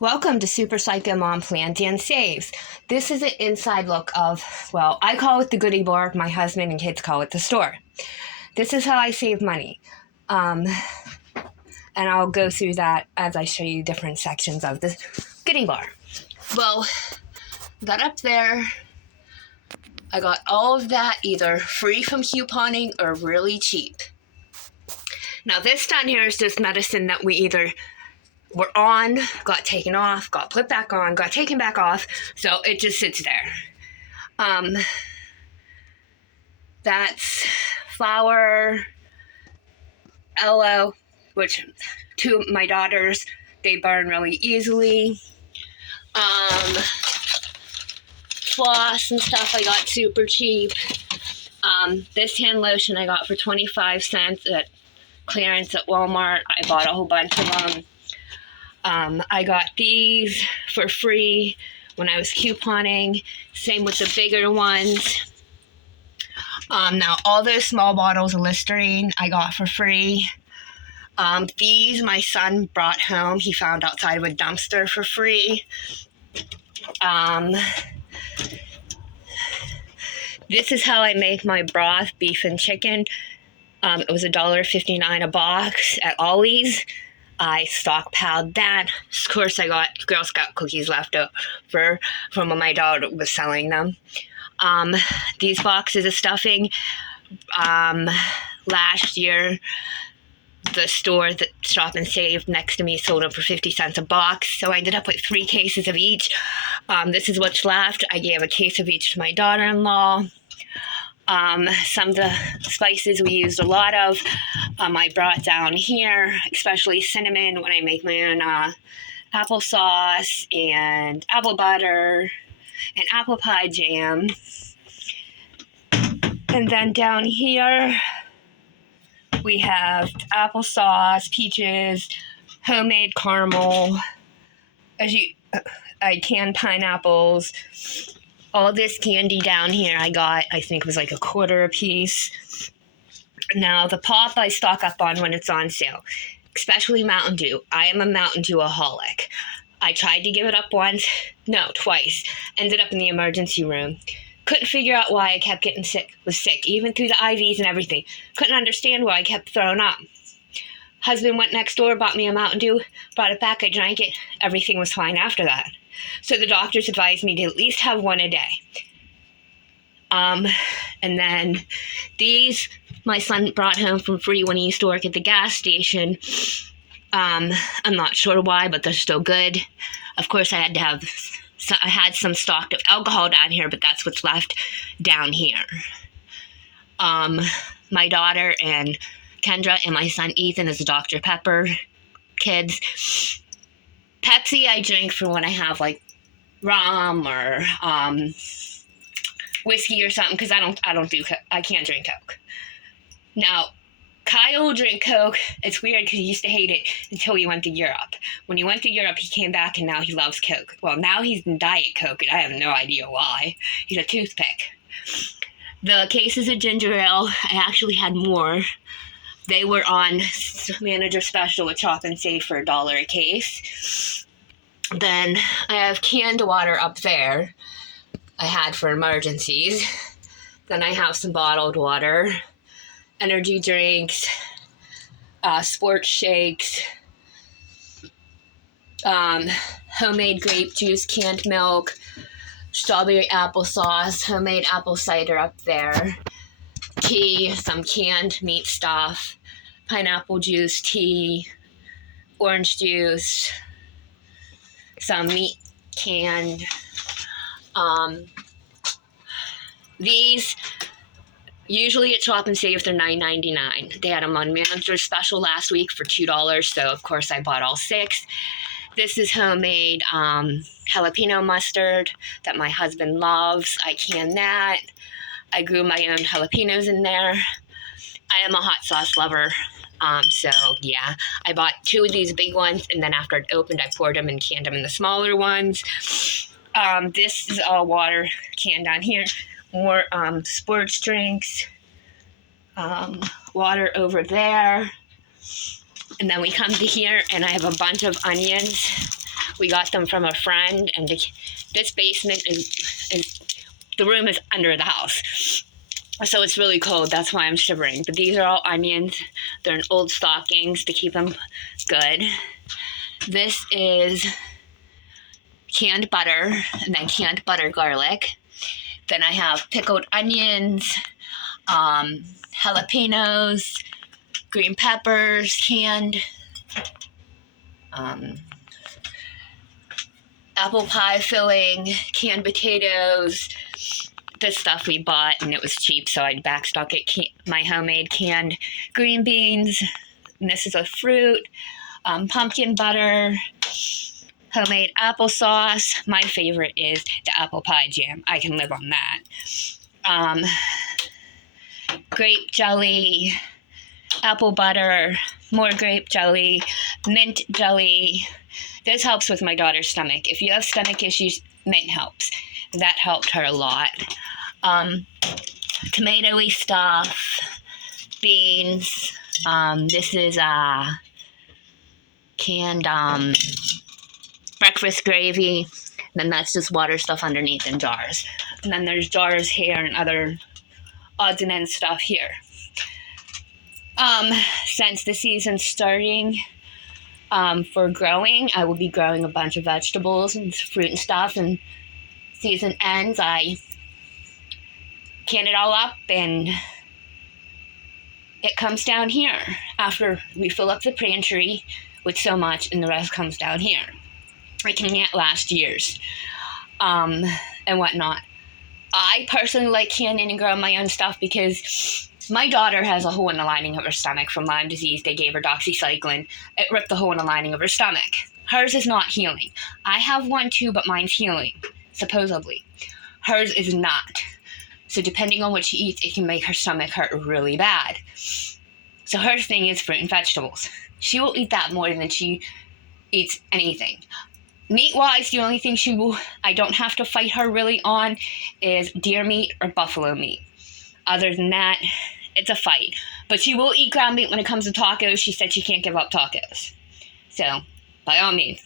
Welcome to SuperpsychomomPlans&saves. This is an inside look of, well, I call it the goodie bar. My husband and kids call it the store. This is how I save money. And I'll go through that as I show you different sections of the goodie bar. Well, that up there, I got all of that either free from couponing or really cheap. Now this down here is just medicine that we either were on, got taken off, got put back on, got taken back off, so it just sits there. That's flour, aloe, which two of my daughters, they burn really easily. Floss and stuff I got super cheap. This hand lotion I got for 25 cents at clearance at Walmart. I bought a whole bunch of them. I got these for free when I was couponing. Same with the bigger ones. Now, all those small bottles of Listerine I got for free. These my son brought home. He found outside of a dumpster for free. This is how I make my broth, beef and chicken. It was $1.59 a box at Ollie's. I stockpiled that. Of course, I got Girl Scout cookies left over from when my daughter was selling them. These boxes of stuffing, last year, the store that Shop and Save next to me sold them for 50 cents a box, so I ended up with 3 cases of each. This is what's left. I gave a case of each to my daughter-in-law. Some of the spices we used a lot of, I brought down here, especially cinnamon when I make my own applesauce and apple butter and apple pie jam. And then down here we have applesauce, peaches, homemade caramel, I canned pineapples. All this candy down here I got, I think it was like $0.25 a piece. Now, the pop I stock up on when it's on sale, especially Mountain Dew. I am a Mountain Dew-aholic. I tried to give it up once, no, twice. Ended up in the emergency room. Couldn't figure out why I kept getting sick, was sick, even through the IVs and everything. Couldn't understand why I kept throwing up. Husband went next door, bought me a Mountain Dew, brought it back, I drank it. Everything was fine after that. So the doctors advised me to at least have one a day. And then these, my son brought home from free when he used to work at the gas station. I'm not sure why, but they're still good. Of course, I had some stocked of alcohol down here, but that's what's left down here. My daughter and Kendra and my son Ethan is Dr. Pepper kids. Pepsi I drink for when I have like rum or whiskey or something, because I can't drink Coke. Now, Kyle will drink Coke. It's weird because he used to hate it until he went to Europe. When he went to Europe, he came back and now he loves Coke. Well, now he's in Diet Coke and I have no idea why. He's a toothpick. The cases of ginger ale, I actually had more. They were on manager special with Shop and Save for $1 a case. Then I have canned water up there I had for emergencies. Then I have some bottled water, energy drinks, sports shakes, homemade grape juice, canned milk, strawberry applesauce, homemade apple cider up there, tea, some canned meat stuff, pineapple juice, tea, orange juice, some meat canned. These, usually at Shop and Save, they're $9.99. They had them on manager special last week for $2, so of course I bought all 6. This is homemade jalapeno mustard that my husband loves. I canned that. I grew my own jalapenos in there. I am a hot sauce lover, so yeah. I bought 2 of these big ones, and then after it opened, I poured them and canned them in the smaller ones. This is all water canned down here. More sports drinks, water over there. And then we come to here, and I have a bunch of onions, We got them from a friend, and this basement is the room is under the house. So it's really cold. That's why I'm shivering. But these are all onions. They're in old stockings to keep them good. This is canned butter, and then canned butter garlic. Then I have pickled onions, jalapenos, green peppers, canned, apple pie filling, canned potatoes. This stuff we bought, and it was cheap, so I'd backstock it. My homemade canned green beans. And this is a fruit, pumpkin butter, homemade applesauce. My favorite is the apple pie jam. I can live on that. Grape jelly, apple butter, more grape jelly, mint jelly. This helps with my daughter's stomach. If you have stomach issues, mint helps. That helped her a lot. Tomatoey stuff, beans. This is canned breakfast gravy. Then that's just water stuff underneath in jars. And then there's jars here and other odds and ends stuff here. Since the season's starting for growing, I will be growing a bunch of vegetables and fruit and stuff. And season ends, I can it all up, and it comes down here after we fill up the pantry with so much, and the rest comes down here. I can get last year's and whatnot. I personally like canning and growing my own stuff because my daughter has a hole in the lining of her stomach from Lyme disease. They gave her doxycycline. It ripped the hole in the lining of her stomach. Hers is not healing. I have one too, but mine's healing, supposedly. Hers is not. So depending on what she eats, it can make her stomach hurt really bad. So her thing is fruit and vegetables. She will eat that more than she eats anything. Meat-wise, the only thing I don't have to fight her really on is deer meat or buffalo meat. Other than that, it's a fight. But she will eat ground meat when it comes to tacos. She said she can't give up tacos. So, by all means,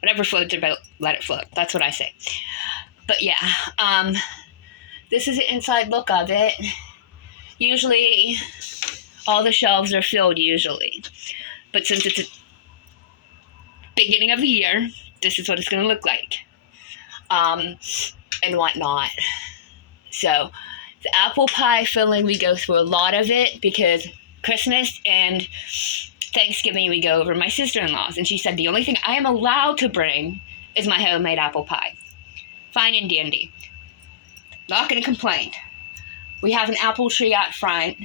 whatever floats her boat, let it float. That's what I say. But yeah, this is the inside look of it. Usually, all the shelves are filled usually. But since it's the beginning of the year, this is what it's going to look like. And whatnot. So, the apple pie filling, we go through a lot of it because Christmas and Thanksgiving we go over my sister-in-law's. And she said the only thing I am allowed to bring is my homemade apple pie. Fine and dandy. Not going to complain. We have an apple tree out front.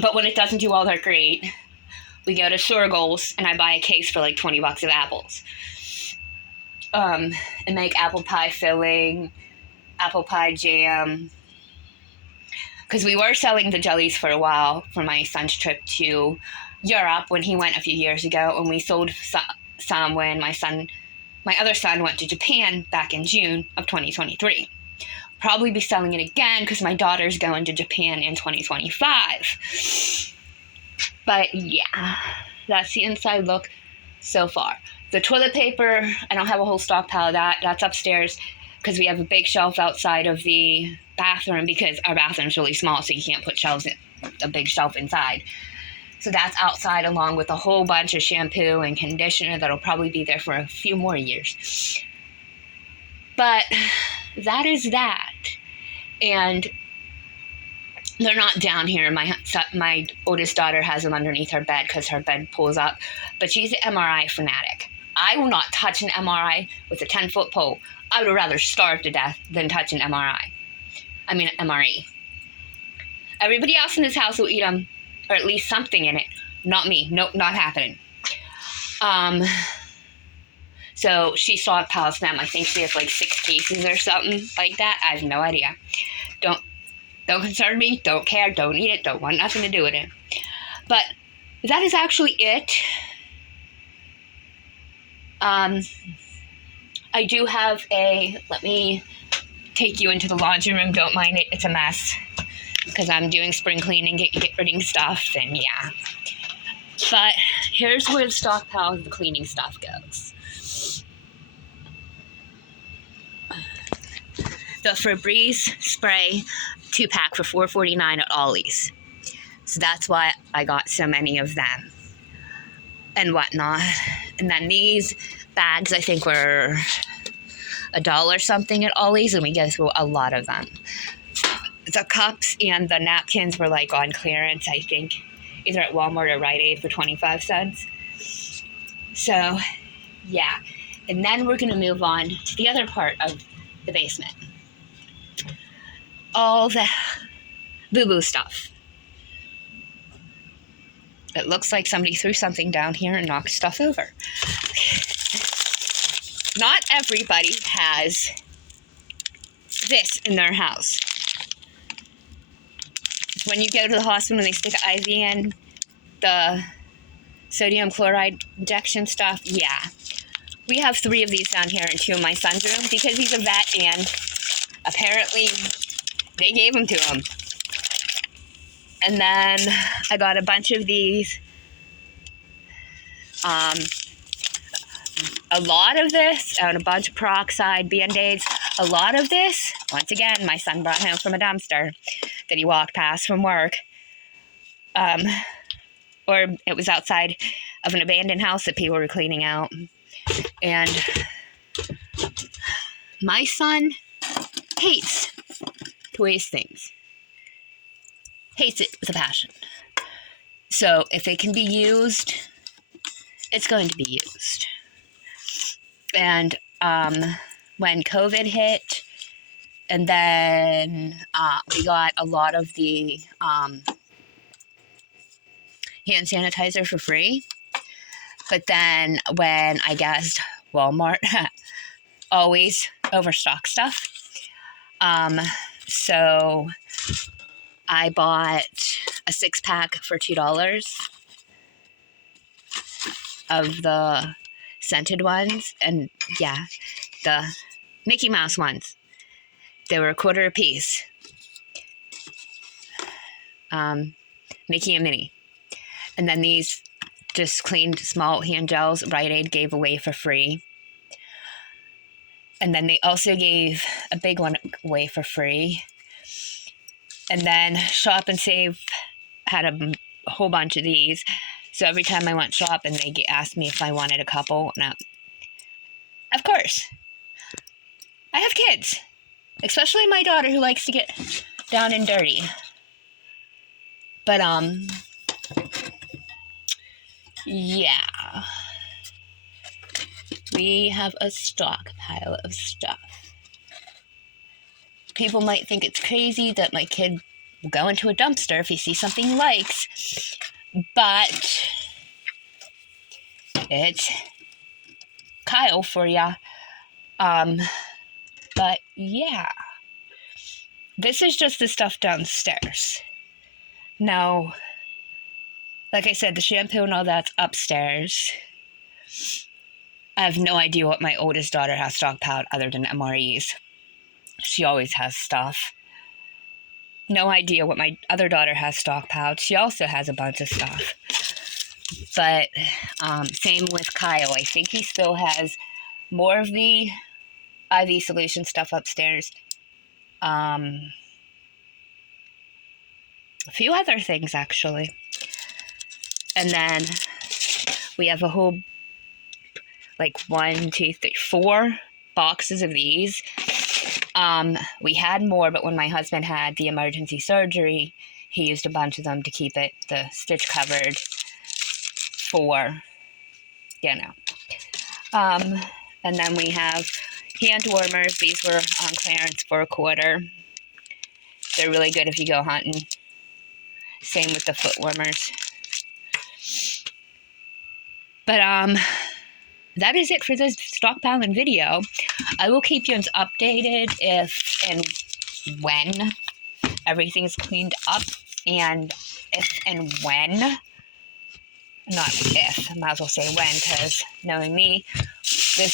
But when it doesn't do all that great, we go to Sorgel's and I buy a case for like $20 of apples. And make apple pie filling, apple pie jam. Because we were selling the jellies for a while for my son's trip to Europe when he went a few years ago. And we sold some when my other son went to Japan back in June of 2023. Probably be selling it again because my daughter's going to Japan in 2025. But yeah, that's the inside look so far. The toilet paper, I don't have a whole stockpile of that. That's upstairs because we have a big shelf outside of the bathroom because our bathroom's really small, so you can't put a big shelf inside. So that's outside along with a whole bunch of shampoo and conditioner that'll probably be there for a few more years. But that is that. And they're not down here. My oldest daughter has them underneath her bed because her bed pulls up. But she's an MRI fanatic. I will not touch an MRI with a 10-foot pole. I would rather starve to death than touch an MRI. I mean, MRE. Everybody else in this house will eat them, or at least something in it. Not me. Nope, not happening. So she stockpiles them. I think she has like 6 cases or something like that. I have no idea. Don't concern me. Don't care. Don't eat it. Don't want nothing to do with it. But that is actually it. I do have let me take you into the laundry room. Don't mind it. It's a mess because I'm doing spring cleaning, getting stuff, and yeah. But here's where the stockpile of the cleaning stuff goes. The Febreze spray 2-pack for $4.49 at Ollie's. So that's why I got so many of them and whatnot. And then these bags, I think, were $1 something at Ollie's, and we go through a lot of them. The cups and the napkins were like on clearance, I think, either at Walmart or Rite Aid for 25 cents. So, yeah. And then we're going to move on to the other part of the basement. All the boo-boo stuff. It looks like somebody threw something down here and knocked stuff over. Not everybody has this in their house. When you go to the hospital and they stick an IV in, the sodium chloride injection stuff, yeah. We have 3 of these down here in 2 of my son's room because he's a vet and apparently they gave them to him. And then I got a bunch of these. A lot of this, and a bunch of peroxide, Band-Aids. A lot of this, once again, my son brought home from a dumpster that he walked past from work. Or it was outside of an abandoned house that people were cleaning out. And my son hates to waste things. Hates it with a passion. So if it can be used, it's going to be used. And when COVID hit, and then we got a lot of the hand sanitizer for free. But then when I guess Walmart always overstock stuff, so I bought a 6-pack for $2 of the scented ones, and yeah, the Mickey Mouse ones. They were $1 a piece. Mickey and Minnie. And then these just cleaned small hand gels Rite Aid gave away for free. And then they also gave a big one away for free. And then Shop and Save had a whole bunch of these. So every time I went shopping, they asked me if I wanted a couple. Now, of course. I have kids. Especially my daughter who likes to get down and dirty. But, yeah. We have a stockpile of stuff. People might think it's crazy that my kid will go into a dumpster if he sees something he likes. But it's Kyle for ya. But yeah. This is just the stuff downstairs. Now, like I said, the shampoo and all that's upstairs. I have no idea what my oldest daughter has stockpiled other than MREs. She always has stuff. No idea what my other daughter has stockpiled. She also has a bunch of stuff. But same with Kyle. I think he still has more of the IV solution stuff upstairs. A few other things, actually. And then we have a whole, 4 boxes of these. We had more, but when my husband had the emergency surgery, he used a bunch of them to keep it, the stitch covered for, And then we have hand warmers. These were on clearance for $1. They're really good if you go hunting. Same with the foot warmers. But, that is it for this stockpiling video. I will keep you updated if and when everything's cleaned up, and if and when, not if, I might as well say when, because knowing me,